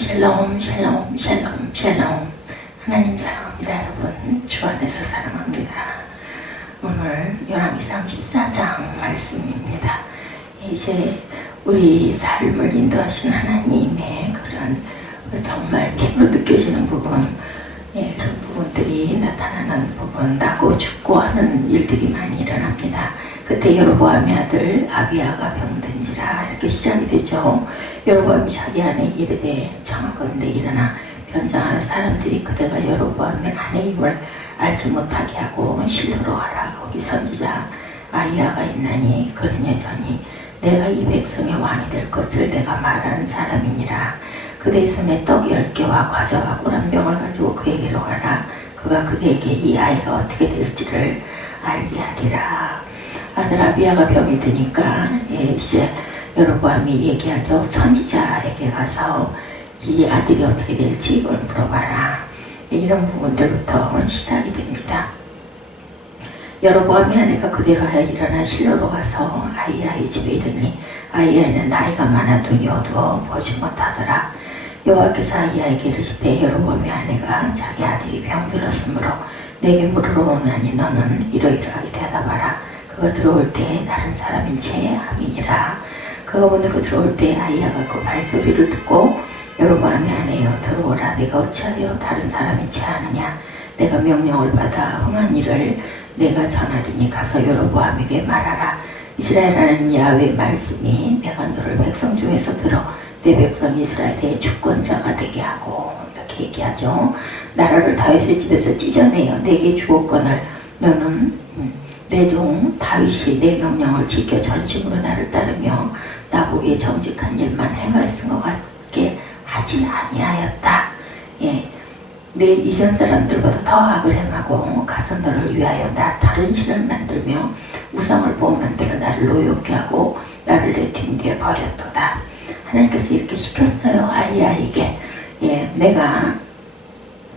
샬롬 샬롬 샬롬 샬롬. 하나님 사랑합니다. 여러분 주 안에서 사랑합니다. 오늘 요나기 34장 말씀입니다. 이제 우리 삶을 인도하신 하나님의 그런 정말 피부로 느껴지는 부분, 그런 부분들이 나타나는 부분, 나고 죽고 하는 일들이 많이 일어납니다. 그때 여로보암의 아들 아비야가 병든지라 이렇게 시작이 되죠. 여로보암이 자기 안에 이르되 청하건대 일어나 변장하는 사람들이 그대가 여로보암의 아내임을 알지 못하게 하고 실로로 하라. 거기 선지자 아히야가 있나니 그는 여전히 내가 이 백성의 왕이 될 것을 내가 말하는 사람이니라. 그대의 손에 떡 10개와 과자와 꿀한병을 가지고 그에게로 가라. 그가 그대에게 이 아이가 어떻게 될지를 알게 하리라. 아들 아비야가 병이 드니까 이제 여로보암이 얘기하죠. 선지자에게 가서 이 아들이 어떻게 될지 이걸 물어봐라. 이런 부분들부터 시작이 됩니다. 여로보암의 아내가 그대로 하여 일어나 실로로 가서 아히야의 집에 이르니 아히야는 나이가 많아 눈이 어두워 보지 못하더라. 여호와께서 아히야에게 이르시되 여로보암의 아내가 자기 아들이 병들었으므로 내게 물으러 오나니 너는 이러이러하게 대답하라. 그가 들어올 때 다른 사람인 채 함이니라. 그가 문으로 들어올 때 아히야가 그 발소리를 듣고 여로보암의 아내여 들어오라. 내가 어찌하여 다른 사람인 채 하느냐. 내가 명령을 받아 흥한 일을 내가 전하리니 가서 여로보암에게 말하라. 이스라엘 하나님 야훼의 말씀이 내가 너를 백성 중에서 들어 내 백성 이스라엘의 주권자가 되게 하고 이렇게 얘기하죠. 나라를 다윗의 집에서 찢어내어 내게 주었거늘 너는 내 종 다윗이 내 명령을 지켜 전심으로 나를 따르며 나보기에 정직한 일만 행하였은 것 같게 하지 아니하였다. 내 이전 사람들보다 더 악을 행하고 가서 너를 위하여 나 다른 신을 만들며 우상을 보호 만들어 나를 노엽게 하고 나를 내 뒤에 버렸도다. 하나님께서 이렇게 시켰어요. 아히야에게. 내가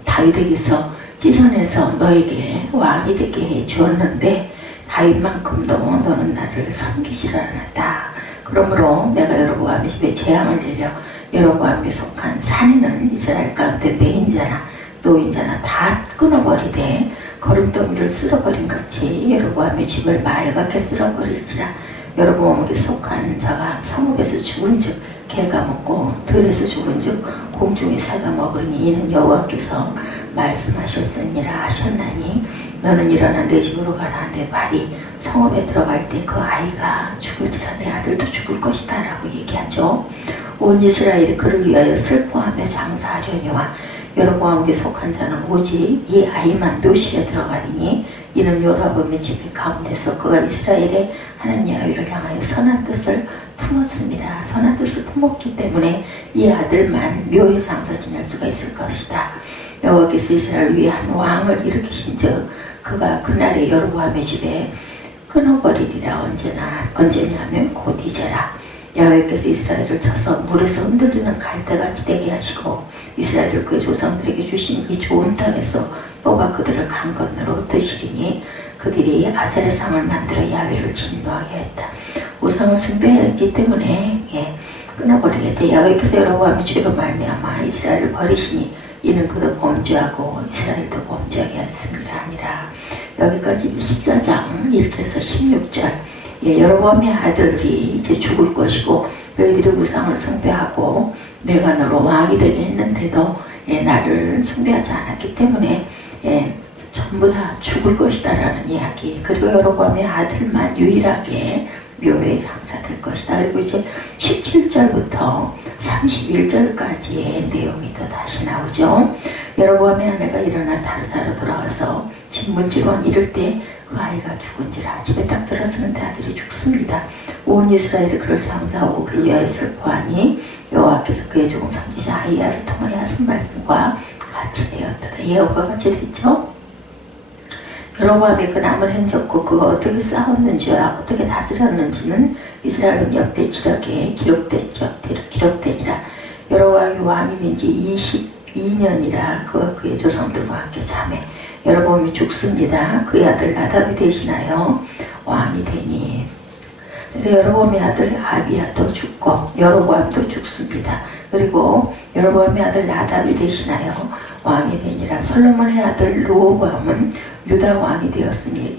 다윗에게서 찢어내서 너에게 왕이 되게 해 주었는데 다윗만큼도 너는 나를 섬기질 않았다. 그러므로 내가 여로보암의 집에 재앙을 내려 여로보암에 속한 산에는 이스라엘 가운데 매인자나 노인자나 다 끊어버리되 거름더미를 쓸어버린 같이 여로보암의 집을 맑게 쓸어버릴지라. 여로보암에게 속한 자가 성읍에서 죽은 즉 개가 먹고 들에서 죽은 즉 공중의 새가 먹으니 이는 여호와께서 말씀하셨으니라 하셨나니 너는 일어나 내 집으로 가라. 내 발이 성읍에 들어갈 때 그 아이가 죽을지라 내 아들도 죽을 것이다 라고 얘기하죠. 온 이스라엘이 그를 위하여 슬퍼하며 장사하려니와 여로보암에게 속한 자는 오직 이 아이만 묘실에 들어가리니 이는 여로보암의 집 가운데서 그가 이스라엘의 하나님 야훼를 향하여 선한 뜻을 품었습니다. 선한 뜻을 품었기 때문에 이 아들만 묘에 장사 지낼 수가 있을 것이다. 여호와께서 이스라엘을 위해 한 왕을 일으키신 즉 그가 그날의 여로보암의 집에 끊어버리리라. 언제냐면 곧 이제라. 야훼께서 이스라엘을 쳐서 물에서 흔들리는 갈대같이 되게 하시고 이스라엘을 그의 조상들에게 주신 이 좋은 땅에서 뽑아 그들을 강 건너로 드시리니 그들이 아세라 상을 만들어 야훼를 진노하게 했다. 우상을 숭배했기 때문에 끊어버리게 돼. 야훼께서 여로보암의 죄로 말미암아 이스라엘을 버리시니 이는 그도 범죄하고 이스라엘도 범죄하게 했습니다. 아니라. 여기까지 14장 1절에서 16절. 여로보암의 아들이 이제 죽을 것이고 너희들이 우상을 숭배하고 내가 너로 왕이 되게 했는데도 나를 숭배하지 않았기 때문에 전부 다 죽을 것이다 라는 이야기. 그리고 여로보암의 아들만 유일하게 묘에 장사될 것이다. 그리고 이제 17절부터 31절까지의 내용이 또 다시 나오죠. 여로보암의 아내가 일어나 다르사로 돌아와서 집 문지건 이를 때 그 아이가 죽은지라. 집에 딱 들어서는데 아들이 죽습니다. 온 이스라엘이 그를 장사하고 그를 위하여 슬퍼하니 여호와께서 그의 종 선지자 아히야를 통하여 하신 말씀과 같이 되었다. 예언과 같이 됐죠. 여로보암의 그 남은 행적고 그가 어떻게 싸웠는지와 어떻게 다스렸는지는 이스라엘 역대 지력에 기록되니라. 여로보암이 왕이 된 지 22년이라 그가 그의 조상들과 함께 잠에 여로보암이 죽습니다. 그의 아들 나답이 대신하여 왕이 되니. 그래서 여로보암의 아들 아비야도 죽고 여로보암도 죽습니다. 그리고 여로보암의 아들 나답이 대신하여 왕이 되니라. 솔로몬의 아들 르호보암은 유다 왕이 되었으니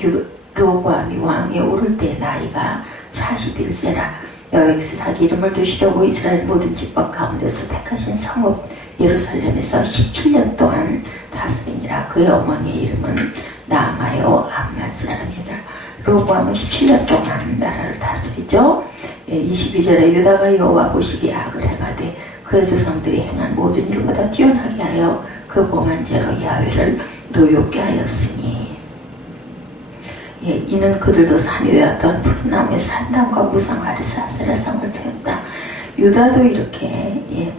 르호보암이 왕에 오를 때 나이가 41세라. 여호와께서 자기 이름을 두시려고 이스라엘 모든 지파 가운데서 택하신 성읍 예루살렘에서 17년 동안 다스리니라. 그의 어머니의 이름은 나아마요 암만 사람이라. 르호보암은 17년 동안 나라를 다스리죠. 22절에 유다가 여호와 보시기에 악을 행하되 그의 조상들이 행한 모든 일보다 뛰어나게 하여 그 범한 죄로 야훼를 노엽게 하였으니 이는 그들도 산 위에 어떤 푸른 나무에 산당과 무상 아리사 아세라상을 세웠다. 유다도 이렇게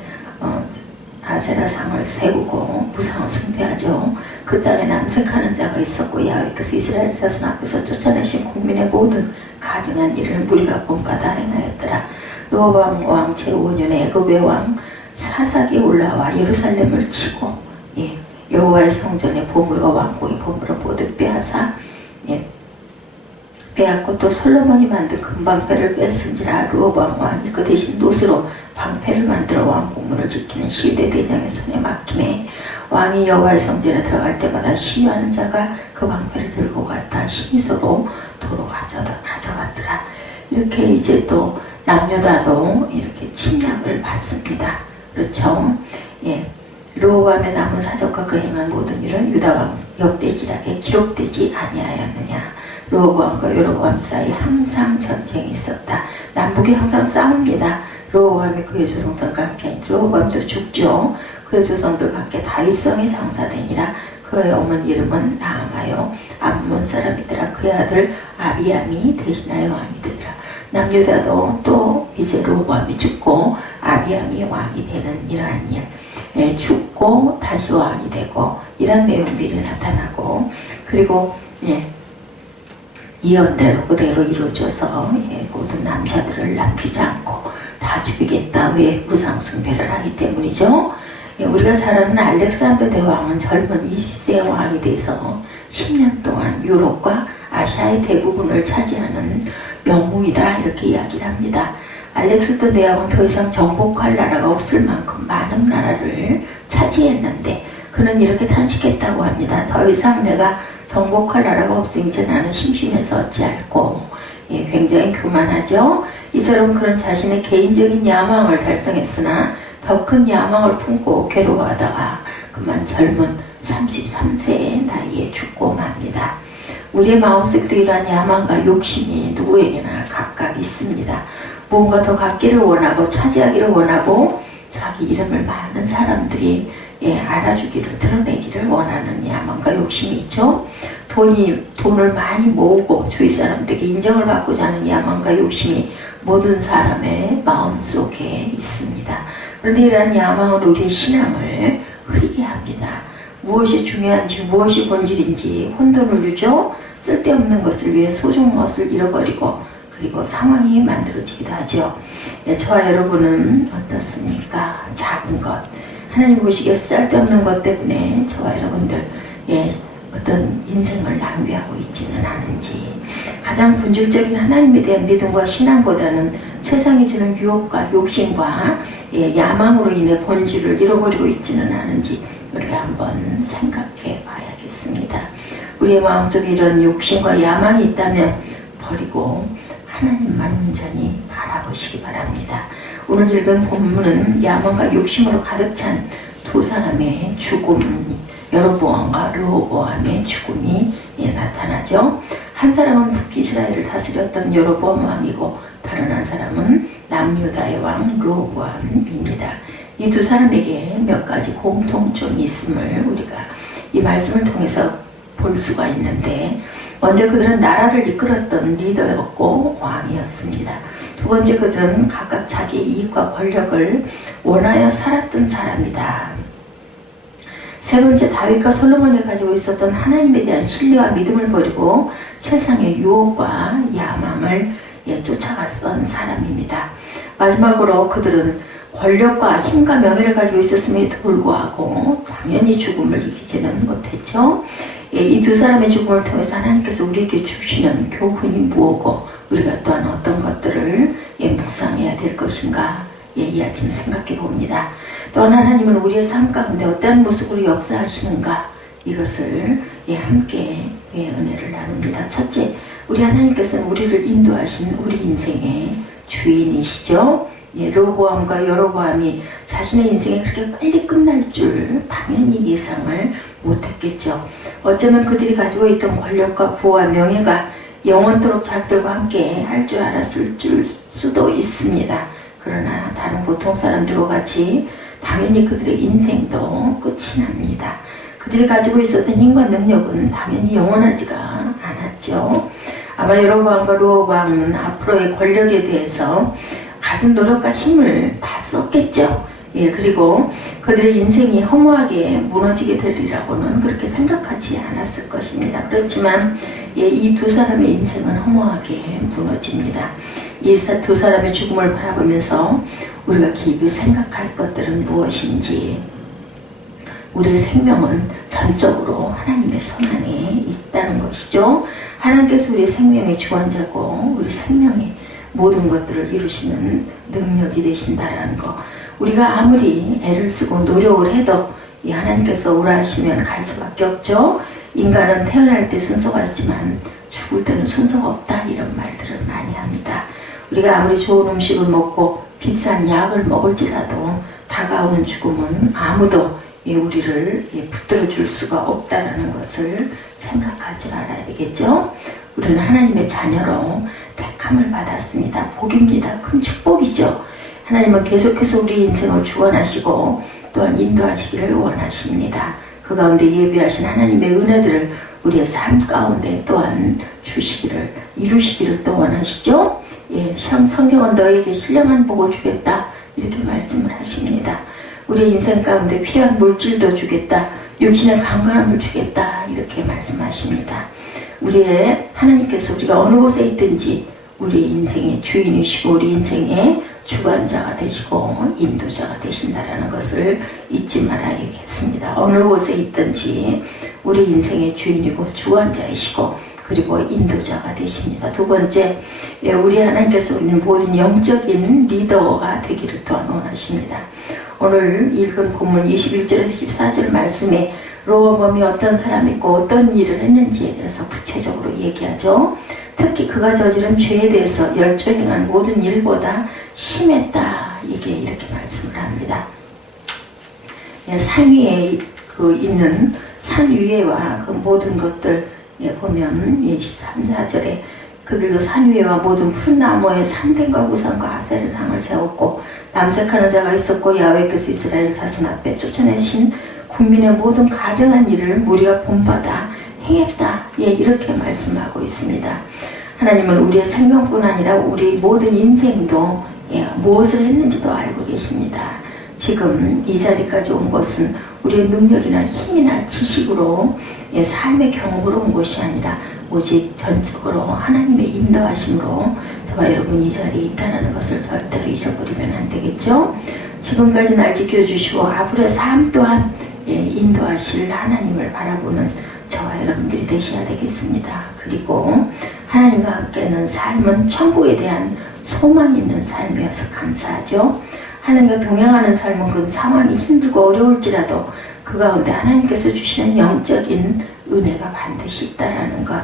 아세라상을 세우고 무상을 숭배하죠. 그 땅에 남색하는 자가 있었고 야훼께서 이스라엘 자손 앞에서 쫓아내신 국민의 모든 가증한 일을 무리가 본받아 행하였더라. 르호보암 왕 제5년에 애굽의 왕 사삭이 올라와 예루살렘을 치고 여호와의 성전의 보물과 왕궁의 보물을 모두 빼앗아 빼앗고 또 솔로몬이 만든 금방패를 뺐은지라. 르호보암 왕이 그 대신 노스로 방패를 만들어 왕궁문을 지키는 시대 대장의 손에 맡김에 왕이 여호와의 성전에 들어갈 때마다 시위하는 자가 그 방패를 들고 갔다 시미소로 도로 가져갔더라. 이렇게 이제 또 남유다도 이렇게 침략을 받습니다. 그렇죠? 르호보암의 남은 사적과 그 행한 모든 일은 유다 왕 역대기락에 기록되지 아니하였느냐. 르호보암과 여로보암 사이 항상 전쟁이 있었다. 남북이 항상 싸웁니다. 르호보암이 그의 조상들과 함께 르호보암도 죽죠. 그의 조상들과 함께 다윗성에 장사되니라. 그의 어머니 이름은 나아마요 암몬 사람이더라. 그의 아들 아비암이 대신하여 왕이 되더라. 남유다도 또 이제 르호보암이 죽고 아비암이 왕이 되는 이러한 일, 죽고 다시 왕이 되고 이런 내용들이 나타나고, 그리고 예언대로 그대로 이루어져서 모든 남자들을 남기지 않고 다 죽이겠다. 왜? 무상 숭배를 하기 때문이죠. 우리가 잘 아는 알렉산더 대왕은 젊은 20세의 왕이 돼서 10년 동안 유럽과 아시아의 대부분을 차지하는 영웅이다 이렇게 이야기를 합니다. 알렉산더 대왕은 더 이상 정복할 나라가 없을 만큼 많은 나라를 차지했는데 그는 이렇게 탄식했다고 합니다. 더 이상 내가 정복할 나라가 없으니 이제 나는 심심해서 어찌할꼬. 굉장히 교만하죠. 이처럼 그런 자신의 개인적인 야망을 달성했으나 더 큰 야망을 품고 괴로워하다가 그만 젊은 33세의 나이에 죽고 맙니다. 우리의 마음속에도 이러한 야망과 욕심이 누구에게나 각각 있습니다. 무언가 더 갖기를 원하고 차지하기를 원하고 자기 이름을 많은 사람들이 알아주기를 드러내기를 원하는 야망과 욕심이 있죠. 돈을 많이 모으고 주위 사람들에게 인정을 받고자 하는 야망과 욕심이 모든 사람의 마음속에 있습니다. 그런데 이러한 야망은 우리의 신앙을 흐리게 합니다. 무엇이 중요한지 무엇이 본질인지 혼돈을 주죠. 쓸데없는 것을 위해 소중한 것을 잃어버리고 그리고 상황이 만들어지기도 하죠. 저와 여러분은 어떻습니까? 작은 것, 하나님 보시기에 쓸데없는 것 때문에 저와 여러분들 어떤 인생을 낭비하고 있지는 않은지, 가장 본질적인 하나님에 대한 믿음과 신앙보다는 세상이 주는 유혹과 욕심과 야망으로 인해 본질을 잃어버리고 있지는 않은지 우리가 한번 생각해 봐야겠습니다. 우리의 마음속에 이런 욕심과 야망이 있다면 버리고 하나님만 온전히 바라보시기 바랍니다. 오늘 읽은 본문은 야망과 욕심으로 가득 찬 두 사람의 죽음, 여로보암과 르호보암의 죽음이 나타나죠. 한 사람은 북이스라엘을 다스렸던 여로보암 왕이고 다른 한 사람은 남유다의 왕 르호보암입니다. 이 두 사람에게 몇 가지 공통점이 있음을 우리가 이 말씀을 통해서 볼 수가 있는데, 먼저 그들은 나라를 이끌었던 리더였고 왕이었습니다. 두 번째, 그들은 각각 자기 이익과 권력을 원하여 살았던 사람이다. 세 번째, 다윗과 솔로몬이 가지고 있었던 하나님에 대한 신뢰와 믿음을 버리고 세상의 유혹과 야망을 쫓아갔던 사람입니다. 마지막으로 그들은 권력과 힘과 명예를 가지고 있었음에도 불구하고 당연히 죽음을 이기지는 못했죠. 이 두 사람의 죽음을 통해서 하나님께서 우리에게 주시는 교훈이 무엇고 우리가 또한 어떤 것들을 묵상해야 될 것인가 이 아침 생각해 봅니다. 또한 하나님은 우리의 삶 가운데 어떠한 모습으로 역사하시는가 이것을 함께 은혜를 나눕니다. 첫째, 우리 하나님께서는 우리를 인도하신 우리 인생의 주인이시죠. 르호보암과 여로보암이 자신의 인생이 그렇게 빨리 끝날 줄 당연히 예상을 못했겠죠. 어쩌면 그들이 가지고 있던 권력과 부와 명예가 영원토록 자기들과 함께 할 줄 알았을 수도 있습니다. 그러나 다른 보통 사람들과 같이 당연히 그들의 인생도 끝이 납니다. 그들이 가지고 있었던 힘과 능력은 당연히 영원하지가 않았죠. 아마 여로보암과 르호보암은 앞으로의 권력에 대해서 가진 노력과 힘을 다 썼겠죠. 그리고 그들의 인생이 허무하게 무너지게 되리라고는 그렇게 생각하지 않았을 것입니다. 그렇지만 이 두 사람의 인생은 허무하게 무너집니다. 이 두 사람의 죽음을 바라보면서 우리가 깊이 생각할 것들은 무엇인지, 우리의 생명은 전적으로 하나님의 손 안에 있다는 것이죠. 하나님께서 우리의 생명의 주관자고 우리 생명의 모든 것들을 이루시는 능력이 되신다라는 것. 우리가 아무리 애를 쓰고 노력을 해도 이 하나님께서 오라 하시면 갈 수밖에 없죠. 인간은 태어날 때 순서가 있지만 죽을 때는 순서가 없다, 이런 말들을 많이 합니다. 우리가 아무리 좋은 음식을 먹고 비싼 약을 먹을지라도 다가오는 죽음은 아무도 우리를 붙들어 줄 수가 없다는 것을 생각할 줄 알아야 되겠죠. 우리는 하나님의 자녀로 택함을 받았습니다. 복입니다. 큰 축복이죠. 하나님은 계속해서 우리 인생을 주관하시고 또한 인도하시기를 원하십니다. 그 가운데 예비하신 하나님의 은혜들을 우리의 삶 가운데 또한 주시기를, 이루시기를 또 원하시죠. 성경은 너에게 신령한 복을 주겠다, 이렇게 말씀을 하십니다. 우리 인생 가운데 필요한 물질도 주겠다, 육신의 강건함을 주겠다, 이렇게 말씀하십니다. 우리의 하나님께서 우리가 어느 곳에 있든지 우리 인생의 주인이시고 우리 인생의 주관자가 되시고 인도자가 되신다라는 것을 잊지 말아야겠습니다. 어느 곳에 있든지 우리 인생의 주인이고 주관자이시고 그리고 인도자가 되십니다. 두 번째, 우리 하나님께서 우리는 모든 영적인 리더가 되기를 또한 원하십니다. 오늘 읽은 본문 21절에서 14절 말씀에 르호보암이 어떤 사람이고 어떤 일을 했는지에 대해서 구체적으로 얘기하죠. 특히 그가 저지른 죄에 대해서 열조행한 모든 일보다 심했다, 이게 이렇게 말씀을 합니다. 산 위에 있는 산 위에와 그 모든 것들 보면 23절에 그들도 산 위에와 모든 푸른 나무에 산등과 우상과 아세르상을 세웠고 남색하는 자가 있었고 야훼께서 이스라엘 자손 앞에 쫓아내신 국민의 모든 가증한 일을 무리가 본받아 행했다, 이렇게 말씀하고 있습니다. 하나님은 우리의 생명뿐 아니라 우리 모든 인생도 무엇을 했는지도 알고 계십니다. 지금 이 자리까지 온 것은 우리의 능력이나 힘이나 지식으로 삶의 경험으로 온 것이 아니라 오직 전적으로 하나님의 인도하심으로 저와 여러분이 이 자리에 있다는 것을 절대로 잊어버리면 안 되겠죠. 지금까지 날 지켜주시고 앞으로의 삶 또한 인도하실 하나님을 바라보는 저와 여러분들이 되셔야 되겠습니다. 그리고 하나님과 함께하는 삶은 천국에 대한 소망이 있는 삶이어서 감사하죠. 하나님과 동행하는 삶은 그 상황이 힘들고 어려울지라도 그 가운데 하나님께서 주시는 영적인 은혜가 반드시 있다라는 것.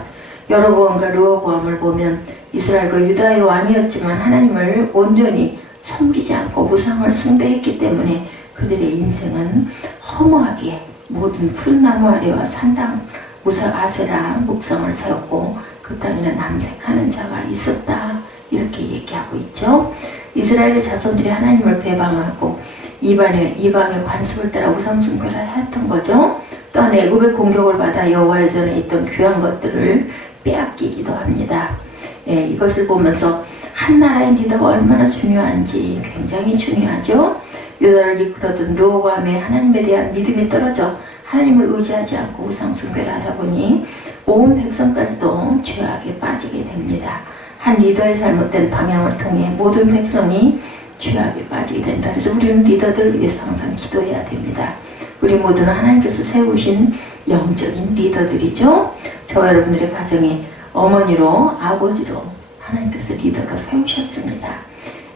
여로보암과 르호보암을 보면 이스라엘과 유다의 왕이었지만 하나님을 온전히 섬기지 않고 우상을 숭배했기 때문에 그들의 인생은 허무하게 모든 푸른 나무 아래와 산당 우상 아세라 목성을 세웠고 그 땅에는 남색하는 자가 있었다, 이렇게 얘기하고 있죠. 이스라엘의 자손들이 하나님을 배방하고 이방의 관습을 따라 우상 숭배를 했던 거죠. 또한 애굽의 공격을 받아 여호와의 전에 있던 귀한 것들을 빼앗기기도 합니다. 이것을 보면서 한 나라의 리더가 얼마나 중요한지 굉장히 중요하죠. 유다를 이끌어둔 르호보암의 하나님에 대한 믿음이 떨어져 하나님을 의지하지 않고 우상 숭배를 하다 보니 온 백성까지도 죄악에 빠지게 됩니다. 한 리더의 잘못된 방향을 통해 모든 백성이 죄악에 빠지게 된다. 그래서 우리는 리더들을 위해서 항상 기도해야 됩니다. 우리 모두는 하나님께서 세우신 영적인 리더들이죠. 저와 여러분들의 가정에 어머니로 아버지로 하나님께서 리더로 세우셨습니다.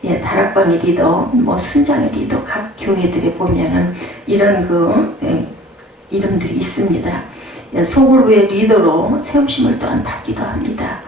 예, 다락방의 리더, 뭐 순장의 리더, 각 교회들에 보면은 이런 이름들이 있습니다. 예, 소그룹의 리더로 세우심을 또한 받기도 합니다.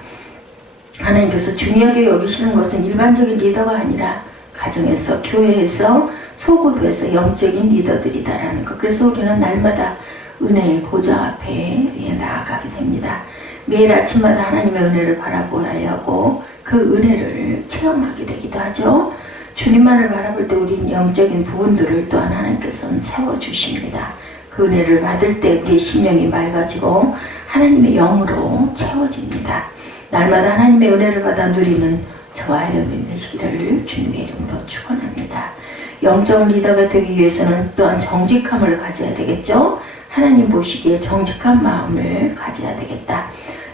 하나님께서 중요하게 여기시는 것은 일반적인 리더가 아니라 가정에서, 교회에서, 소그룹에서 영적인 리더들이다라는 것. 그래서 우리는 날마다 은혜의 보좌 앞에 나아가게 됩니다. 매일 아침마다 하나님의 은혜를 바라보아야 하고 그 은혜를 체험하게 되기도 하죠. 주님만을 바라볼 때 우린 영적인 부분들을 또한 하나님께서는 세워주십니다. 그 은혜를 받을 때 우리의 심령이 맑아지고 하나님의 영으로 채워집니다. 날마다 하나님의 은혜를 받아 누리는 저와 여러분이 되시기를 주님의 이름으로 축원합니다. 영적 리더가 되기 위해서는 또한 정직함을 가져야 되겠죠. 하나님 보시기에 정직한 마음을 가져야 되겠다.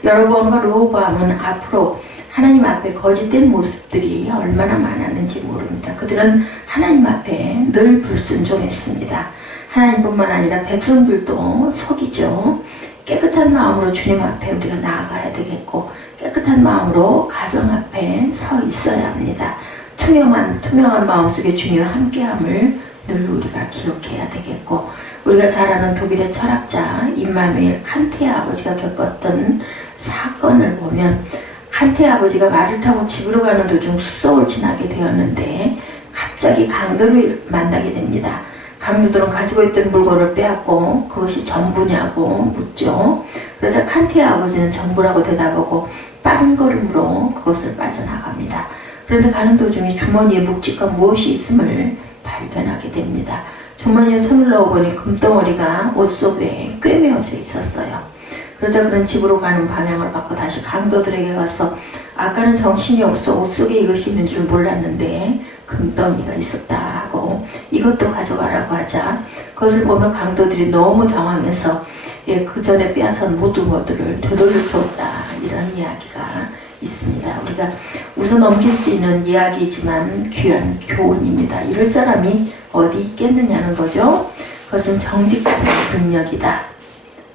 여로보암과 르호보암은 앞으로 하나님 앞에 거짓된 모습들이 얼마나 많았는지 모릅니다. 그들은 하나님 앞에 늘 불순종했습니다. 하나님뿐만 아니라 백성들도 속이죠. 깨끗한 마음으로 주님 앞에 우리가 나아가야 되겠고 깨끗한 마음으로 가정 앞에 서 있어야 합니다. 투명한 마음속에 주님과 함께함을 늘 우리가 기억해야 되겠고 우리가 잘 아는 독일의 철학자 임마누엘 칸트의 아버지가 겪었던 사건을 보면 칸트의 아버지가 말을 타고 집으로 가는 도중 숲속을 지나게 되었는데 갑자기 강도를 만나게 됩니다. 강도들은 가지고 있던 물건을 빼앗고 그것이 전부냐고 묻죠. 그래서 칸트의 아버지는 전부라고 대답하고 빠른 걸음으로 그것을 빠져나갑니다. 그런데 가는 도중에 주머니에 묵직한 무엇이 있음을 발견하게 됩니다. 주머니에 손을 넣어보니 금덩어리가 옷 속에 꿰매어져 있었어요. 그래서 그는 집으로 가는 방향을 바꿔 다시 강도들에게 가서 아까는 정신이 없어 옷 속에 이것이 있는 줄 몰랐는데 금덩이가 있었다 하고 이것도 가져가라고 하자 그것을 보면 강도들이 너무 당황해서 그 전에 빼앗은 모두모두를 되돌려 주었다 이런 이야기가 있습니다. 우리가 웃어 넘길 수 있는 이야기지만 귀한 교훈입니다. 이럴 사람이 어디 있겠느냐는 거죠. 그것은 정직한 능력이다.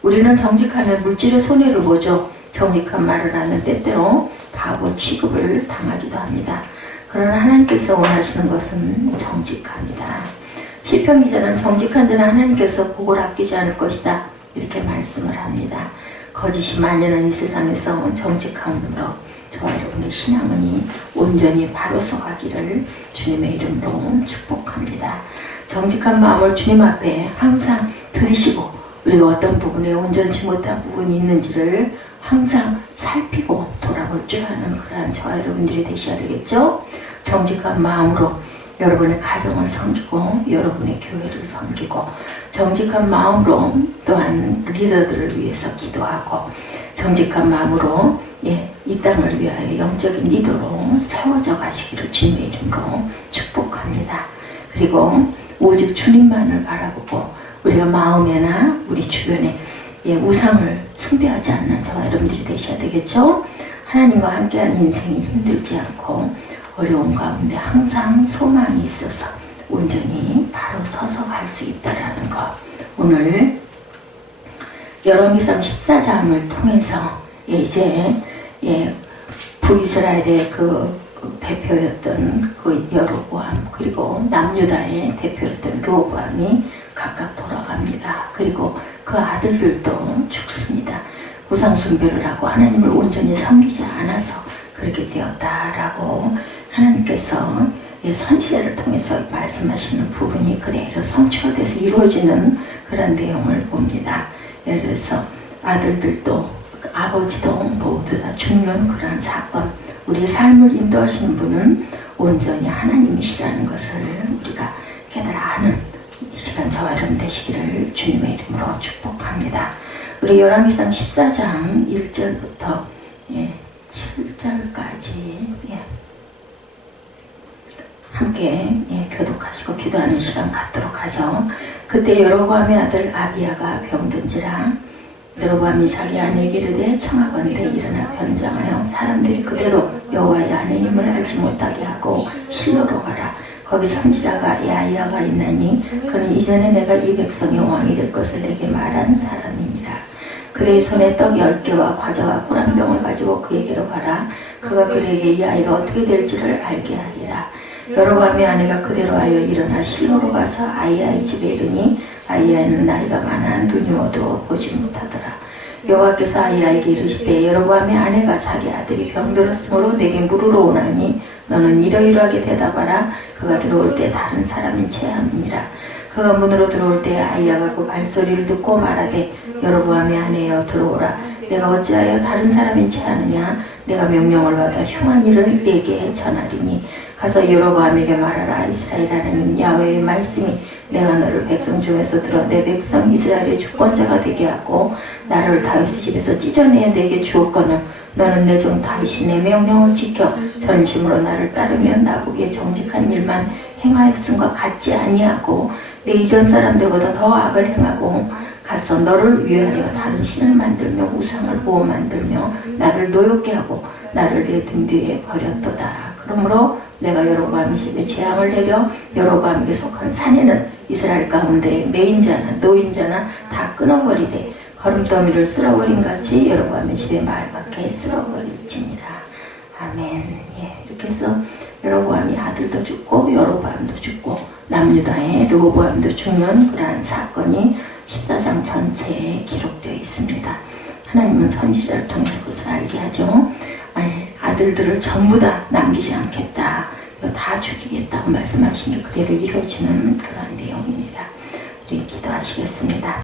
우리는 정직하면 물질의 손해를 보죠. 정직한 말을 하면 때때로 바보 취급을 당하기도 합니다. 그러나 하나님께서 원하시는 것은 정직합니다. 시편 기자는 정직한 자는 하나님께서 복을 아끼지 않을 것이다 이렇게 말씀을 합니다. 거짓이 만연한 이 세상에서 정직함으로 저와 여러분의 신앙이 온전히 바로 서가기를 주님의 이름으로 축복합니다. 정직한 마음을 주님 앞에 항상 들이시고 우리가 어떤 부분에 온전치 못한 부분이 있는지를 항상 살피고 돌아볼 줄 아는 그러한 저와 여러분들이 되셔야 되겠죠. 정직한 마음으로 여러분의 가정을 섬기고 여러분의 교회를 섬기고 정직한 마음으로 또한 리더들을 위해서 기도하고 정직한 마음으로 이 땅을 위하여 영적인 리더로 세워져 가시기를 주님의 이름으로 축복합니다. 그리고 오직 주님만을 바라보고 우리가 마음에나 우리 주변에 우상을 숭배하지 않는 저와 여러분들이 되셔야 되겠죠. 하나님과 함께하는 인생이 힘들지 않고 어려운 가운데 항상 소망이 있어서 온전히 바로 서서 갈 수 있다라는 것. 오늘 열왕기상 14장을 통해서 이제 북이스라엘의 그 대표였던 그 여로보암 그리고 남유다의 대표였던 르호보암이 각각 돌아갑니다. 그리고 그 아들들도 죽습니다. 우상 숭배를 하고 하나님을 온전히 섬기지 않아서 그렇게 되었다라고 하나님께서 선지자를 통해서 말씀하시는 부분이 그대로 성취가 돼서 이루어지는 그런 내용을 봅니다. 예를 들어서 아들들도 아버지도 모두 다 죽는 그런 사건, 우리의 삶을 인도하시는 분은 온전히 하나님이시라는 것을 우리가 깨달아 아는 이 시간 저와 여러분 되시기를 주님의 이름으로 축복합니다. 우리 열왕기상 14장 1절부터 7절까지 함께 교독하시고 기도하는 시간 갖도록 하죠. 그때 여로보암의 아들 아비야가 병든지라 여로보암이 자기 아내에게 이르되 청하건대 일어나 변장하여 사람들이 그대로 여호와의 아내임을 알지 못하게 하고 실로로 가라. 거기 선지자가 야이야가 있나니 그는 이전에 내가 이 백성의 왕이 될 것을 내게 말한 사람이니라. 그의 손에 떡 10개와 과자와 꿀 한 병을 가지고 그에게로 가라. 그가 그에게 이 아이가 어떻게 될지를 알게 하리라. 여로보암의 아내가 그대로 하여 일어나 실로로 가서 아히야의 집에 이르니 아히야는 나이가 많아 눈이 어두워 보지 못하더라. 여호와께서 아히야에게 이르시되 여로보암의 아내가 자기 아들이 병들었으므로 내게 물으러 오나니 너는 이러이러하게 대답하라. 그가 들어올 때 다른 사람인 체함이니라. 그가 문으로 들어올 때 아히야가 그 발소리를 듣고 말하되 여로보암의 아내여 들어오라. 내가 어찌하여 다른 사람인 체하느냐. 내가 명령을 받아 흉한 일을 내게 전하리니 가서 여로보암에게 말하라. 이스라엘 하나님 야훼의 말씀이 내가 너를 백성 중에서 들어 내 백성 이스라엘의 주권자가 되게 하고 나를 다윗의 집에서 찢어내 내게 주었거늘 너는 내 종 다윗이 내 명령을 지켜 전심으로 나를 따르며 나보기에 정직한 일만 행하였음과 같지 아니하고 내 이전 사람들보다 더 악을 행하고 가서 너를 위하여 다른 신을 만들며 우상을 보호 만들며 나를 노엽게 하고 나를 내 등 뒤에 버렸도다. 그러므로 내가 여로보암 집에 재앙을 내려 여로보암에게 속한 산에는 이스라엘 가운데 매인자나 노인자나 다 끊어버리되 거름더미를 쓸어버린 같이 여로보암의 집에 말갛게 쓸어버릴지니라. 아멘. 예, 이렇게 해서 여로보암이 아들도 죽고 여로보암도 죽고 남유다의 르호보암도 죽는 그러한 사건이 14장 전체에 기록되어 있습니다. 하나님은 선지자를 통해서 그것을 알게 하죠. 아들들을 전부 다 남기지 않겠다. 다 죽이겠다고 말씀하신 게 그대로 이루어지는 그런 내용입니다. 우리 기도하시겠습니다.